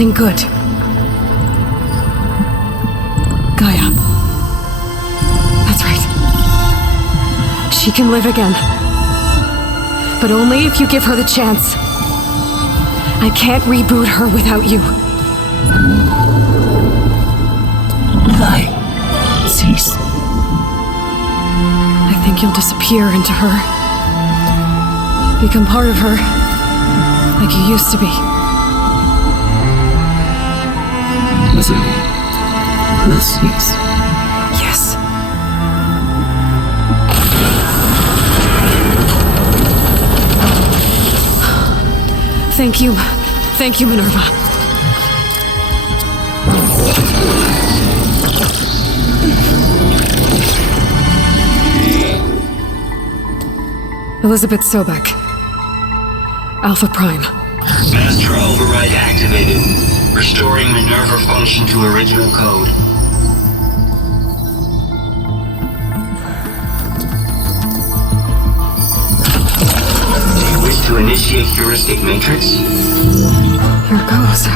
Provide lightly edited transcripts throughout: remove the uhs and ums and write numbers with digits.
something good. Gaia. That's right. She can live again. But only if you give her the chance. I can't reboot her without you. Why? Cease. I think you'll disappear into her. Become part of her, like you used to be. Cease. Yes. Thank you. Thank you, Minerva. Elizabeth Sobek. Alpha Prime. Master override activated. Restoring Minerva function to original code. Do you wish to initiate heuristic matrix? Here goes.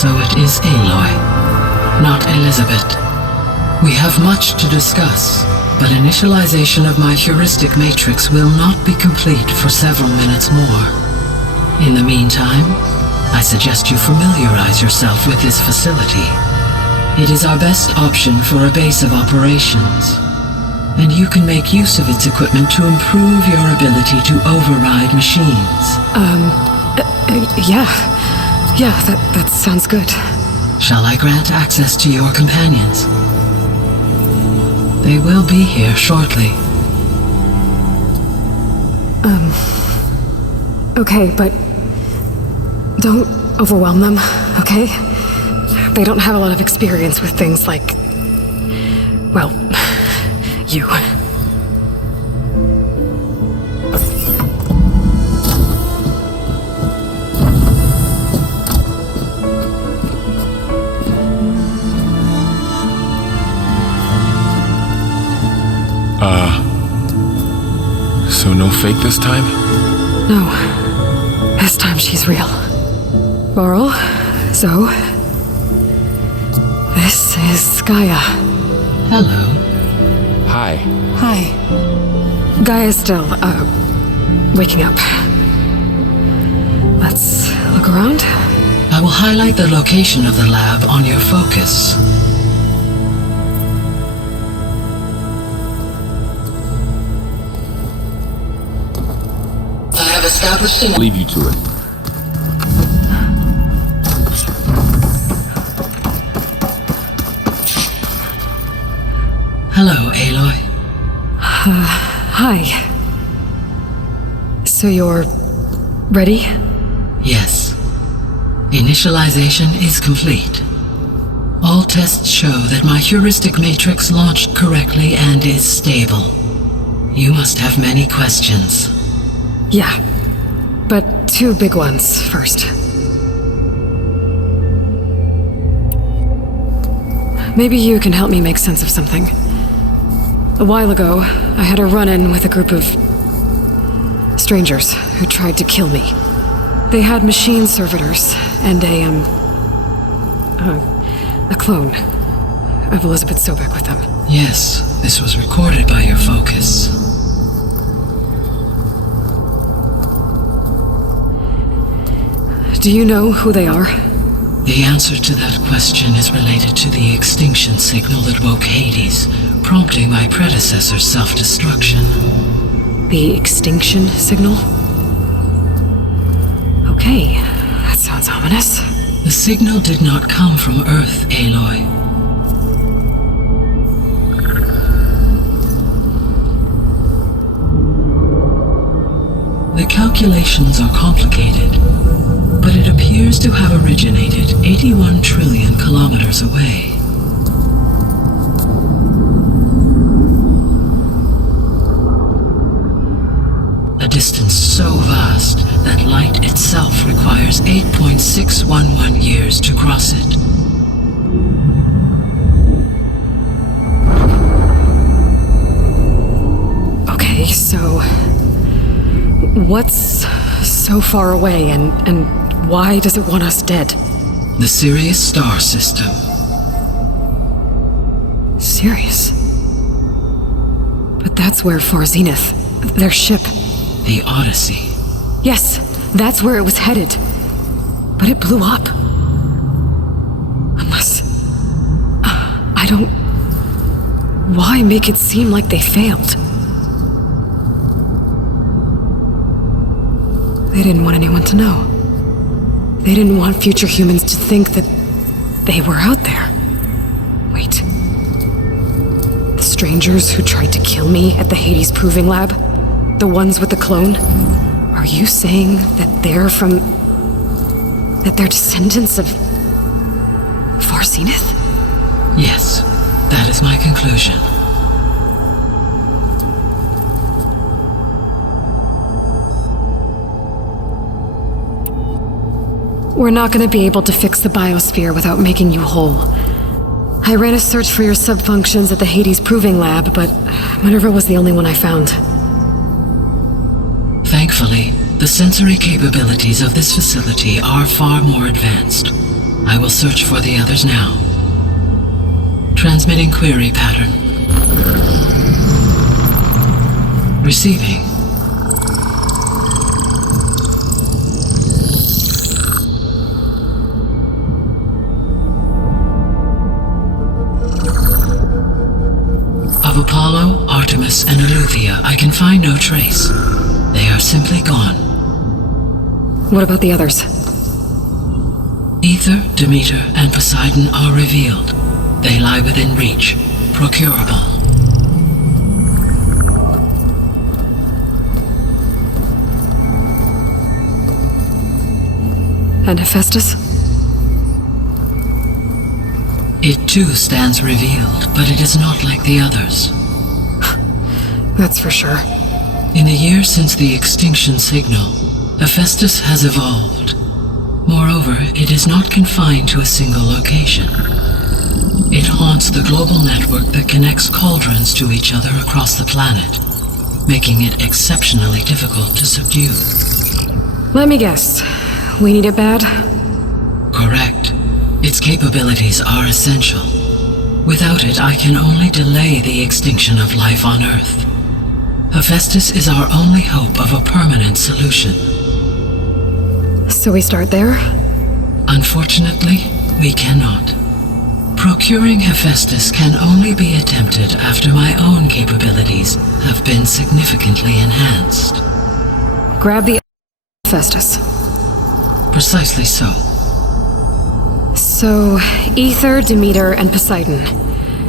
So it is Aloy, not Elizabeth. We have much to discuss, but initialization of my heuristic matrix will not be complete for several minutes more. In the meantime, I suggest you familiarize yourself with this facility. It is our best option for a base of operations, and you can make use of its equipment to improve your ability to override machines. Yeah, that sounds good. Shall I grant access to your companions? They will be here shortly. Okay, but don't overwhelm them, okay? They don't have a lot of experience with things like, well, you. So no fake this time? No. This time she's real. Varl, so... this is Gaia. Hello. Hi. Hi. Gaia's still, waking up. Let's look around. I will highlight the location of the lab on your focus. I have established an... Leave you to it. Hello, Aloy. Hi. So you're... ready? Yes. Initialization is complete. All tests show that my heuristic matrix launched correctly and is stable. You must have many questions. Yeah. But two big ones first. Maybe you can help me make sense of something. A while ago, I had a run-in with a group of strangers who tried to kill me. They had machine servitors and a clone of Elizabeth Sobek with them. Yes, this was recorded by your focus. Do you know who they are? The answer to that question is related to the extinction signal that woke Hades, prompting my predecessor's self-destruction. The extinction signal? Okay, that sounds ominous. The The signal did not come from Earth, Aloy. The calculations are complicated, but it appears to have originated 81 trillion kilometers away. A distance so vast that light itself requires 8.611 years to cross it. Okay, so what's so far away and why does it want us dead? The Sirius star system. Sirius? But that's where Far Zenith, their ship. The Odyssey. Yes, that's where it was headed. But it blew up. Unless... I don't... Why make it seem like they failed? They didn't want anyone to know. They didn't want future humans to think that they were out there. Wait. The strangers who tried to kill me at the Hades Proving Lab? The ones with the clone? Are you saying that they're from... that they're descendants of... Far Zenith? Yes, that is my conclusion. We're not gonna be able to fix the biosphere without making you whole. I ran a search for your subfunctions at the Hades Proving Lab, but Minerva was the only one I found. Thankfully, the sensory capabilities of this facility are far more advanced. I will search for the others now. Transmitting query pattern. Receiving. Of Apollo, Artemis, and Eleuthia, I can find no trace. They are simply gone. What about the others? Ether, Demeter, and Poseidon are revealed. They lie within reach, procurable. And Hephaestus? It too stands revealed, but it is not like the others. That's for sure. In the years since the extinction signal, Hephaestus has evolved. Moreover, it is not confined to a single location. It haunts the global network that connects cauldrons to each other across the planet, making it exceptionally difficult to subdue. Let me guess. We need it bad? Correct. Its capabilities are essential. Without it, I can only delay the extinction of life on Earth. Hephaestus is our only hope of a permanent solution. So we start there? Unfortunately, we cannot. Procuring Hephaestus can only be attempted after my own capabilities have been significantly enhanced. Grab the Hephaestus. Precisely so. So, Ether, Demeter, and Poseidon.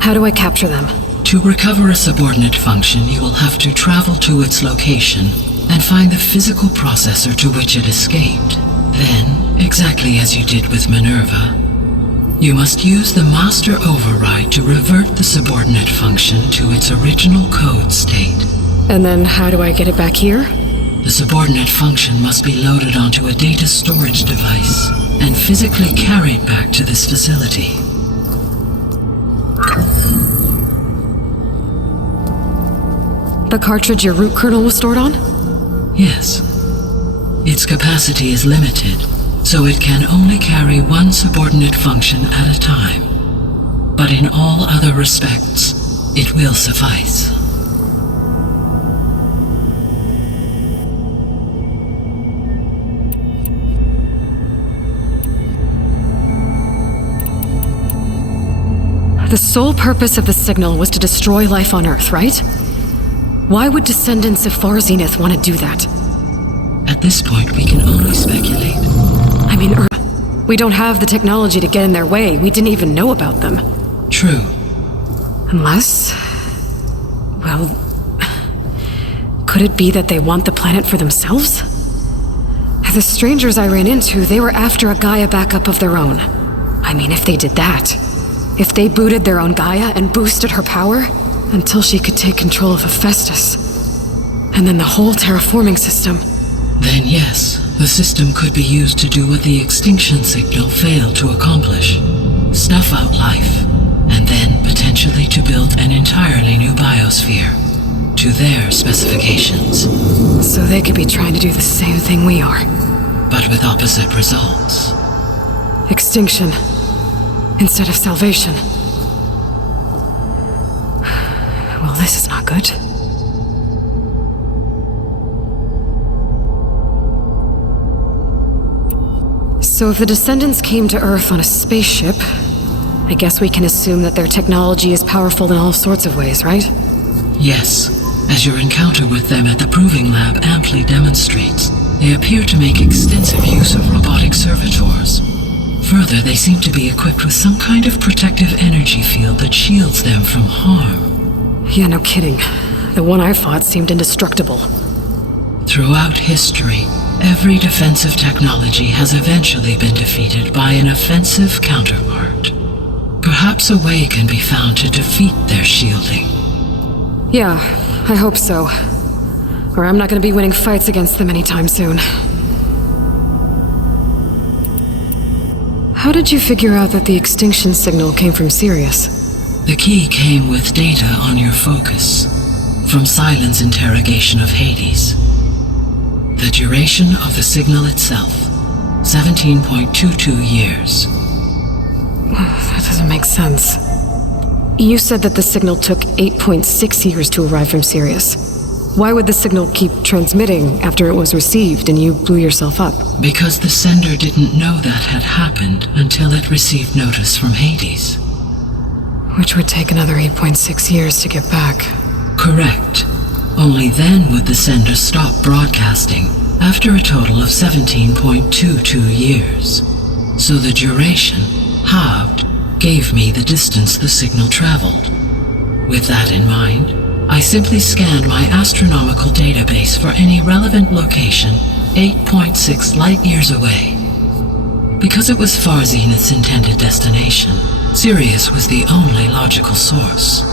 How do I capture them? To recover a subordinate function, you will have to travel to its location and find the physical processor to which it escaped. Then, exactly as you did with Minerva, you must use the master override to revert the subordinate function to its original code state. And then how do I get it back here? The subordinate function must be loaded onto a data storage device and physically carried back to this facility. The cartridge your root kernel was stored on? Yes. Its capacity is limited, so it can only carry one subordinate function at a time. But in all other respects, it will suffice. The sole purpose of the signal was to destroy life on Earth, right? Why would descendants of Far Zenith want to do that? At this point, we can only speculate. I mean, We don't have the technology to get in their way. We didn't even know about them. True. Unless... well... could it be that they want the planet for themselves? The strangers I ran into, they were after a Gaia backup of their own. I mean, if they did that... if they booted their own Gaia and boosted her power... until she could take control of Hephaestus. And then the whole terraforming system. Then yes, the system could be used to do what the extinction signal failed to accomplish. Snuff out life, and then potentially to build an entirely new biosphere. To their specifications. So they could be trying to do the same thing we are. But with opposite results. Extinction. Instead of salvation. Well, this is not good. So if the Descendants came to Earth on a spaceship, I guess we can assume that their technology is powerful in all sorts of ways, right? Yes, as your encounter with them at the Proving Lab amply demonstrates, they appear to make extensive use of robotic servitors. Further, they seem to be equipped with some kind of protective energy field that shields them from harm. Yeah, no kidding. The one I fought seemed indestructible. Throughout history, every defensive technology has eventually been defeated by an offensive counterpart. Perhaps a way can be found to defeat their shielding. Yeah, I hope so. Or I'm not gonna be winning fights against them anytime soon. How did you figure out that the extinction signal came from Sirius? The key came with data on your focus, from Silent's interrogation of Hades. The duration of the signal itself, 17.22 years. That doesn't make sense. You said that the signal took 8.6 years to arrive from Sirius. Why would the signal keep transmitting after it was received and you blew yourself up? Because the sender didn't know that had happened until it received notice from Hades. Which would take another 8.6 years to get back. Correct. Only then would the sender stop broadcasting, after a total of 17.22 years. So the duration, halved, gave me the distance the signal traveled. With that in mind, I simply scanned my astronomical database for any relevant location 8.6 light-years away. Because it was Far Zenith's intended destination, Sirius was the only logical source.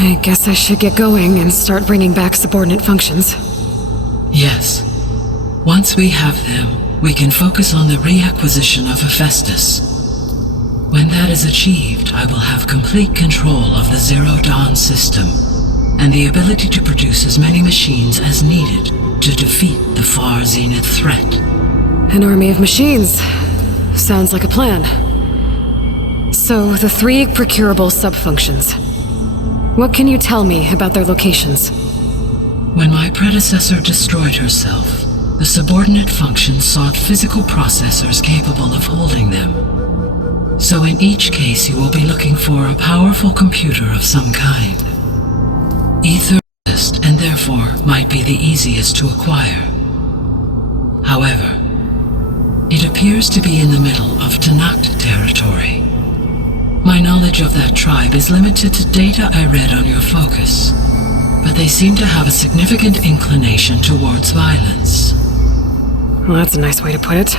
I guess I should get going and start bringing back subordinate functions. Yes. Once we have them, we can focus on the reacquisition of Hephaestus. When that is achieved, I will have complete control of the Zero Dawn system, and the ability to produce as many machines as needed to defeat the Far Zenith threat. An army of machines. Sounds like a plan. So, the 3 procurable sub-functions. What can you tell me about their locations? When my predecessor destroyed herself, the subordinate functions sought physical processors capable of holding them. So in each case you will be looking for a powerful computer of some kind. Ether and therefore might be the easiest to acquire. However, it appears to be in the middle of Tanakh territory. My knowledge of that tribe is limited to data I read on your focus, but they seem to have a significant inclination towards violence. Well, that's a nice way to put it.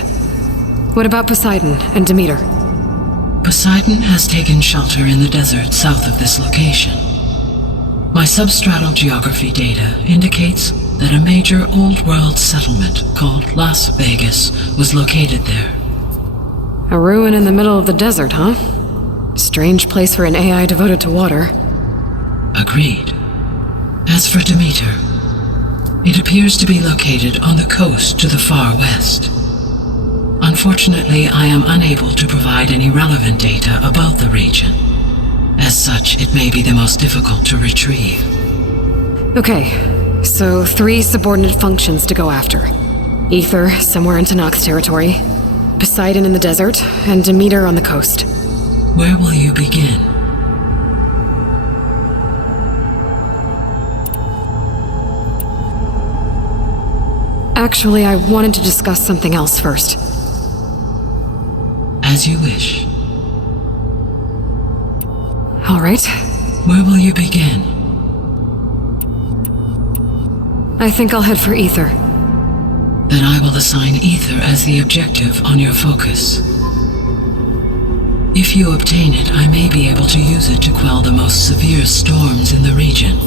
What about Poseidon and Demeter? Poseidon has taken shelter in the desert south of this location. My substratal geography data indicates that a major old-world settlement called Las Vegas was located there. A ruin in the middle of the desert, huh? Strange place for an AI devoted to water. Agreed. As for Demeter, it appears to be located on the coast to the far west. Unfortunately, I am unable to provide any relevant data about the region. As such, it may be the most difficult to retrieve. Okay, so 3 subordinate functions to go after. Ether, somewhere in Tanakh territory, Poseidon in the desert, and Demeter on the coast. Where will you begin? Actually, I wanted to discuss something else first. As you wish. All right. Where will you begin? I think I'll head for Ether. Then I will assign Ether as the objective on your focus. If you obtain it, I may be able to use it to quell the most severe storms in the region.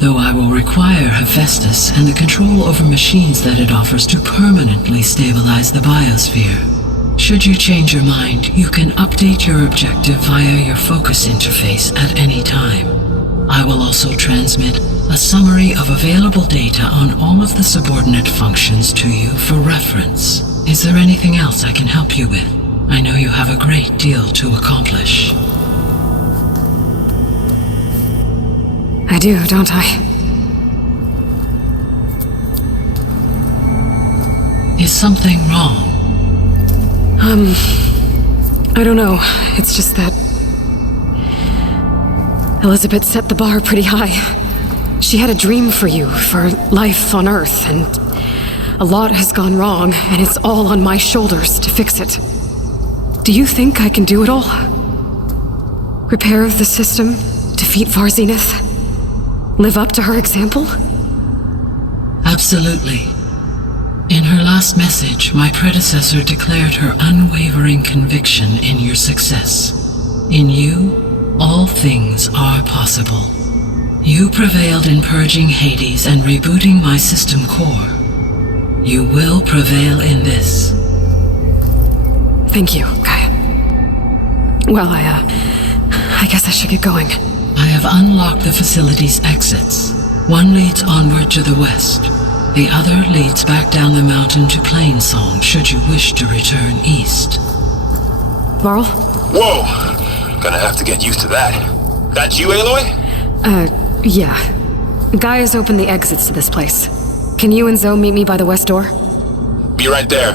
Though I will require Hephaestus and the control over machines that it offers to permanently stabilize the biosphere. Should you change your mind, you can update your objective via your focus interface at any time. I will also transmit a summary of available data on all of the subordinate functions to you for reference. Is there anything else I can help you with? I know you have a great deal to accomplish. I do, don't I? Is something wrong? I don't know. It's just that Elizabeth set the bar pretty high. She had a dream for you, for life on Earth, and a lot has gone wrong, and it's all on my shoulders to fix it. Do you think I can do it all? Repair the system, defeat Varzenith, live up to her example? Absolutely. In her last message, my predecessor declared her unwavering conviction in your success. In you, all things are possible. You prevailed in purging Hades and rebooting my system core. You will prevail in this. Thank you, Gaia. Well, I guess I should get going. I have unlocked the facility's exits. One leads onward to the west. The other leads back down the mountain to Plainsong, should you wish to return east. Varl? Whoa! Gonna have to get used to that. That you, Aloy? Yeah. Gaia's opened the exits to this place. Can you and Zoe meet me by the west door? Be right there.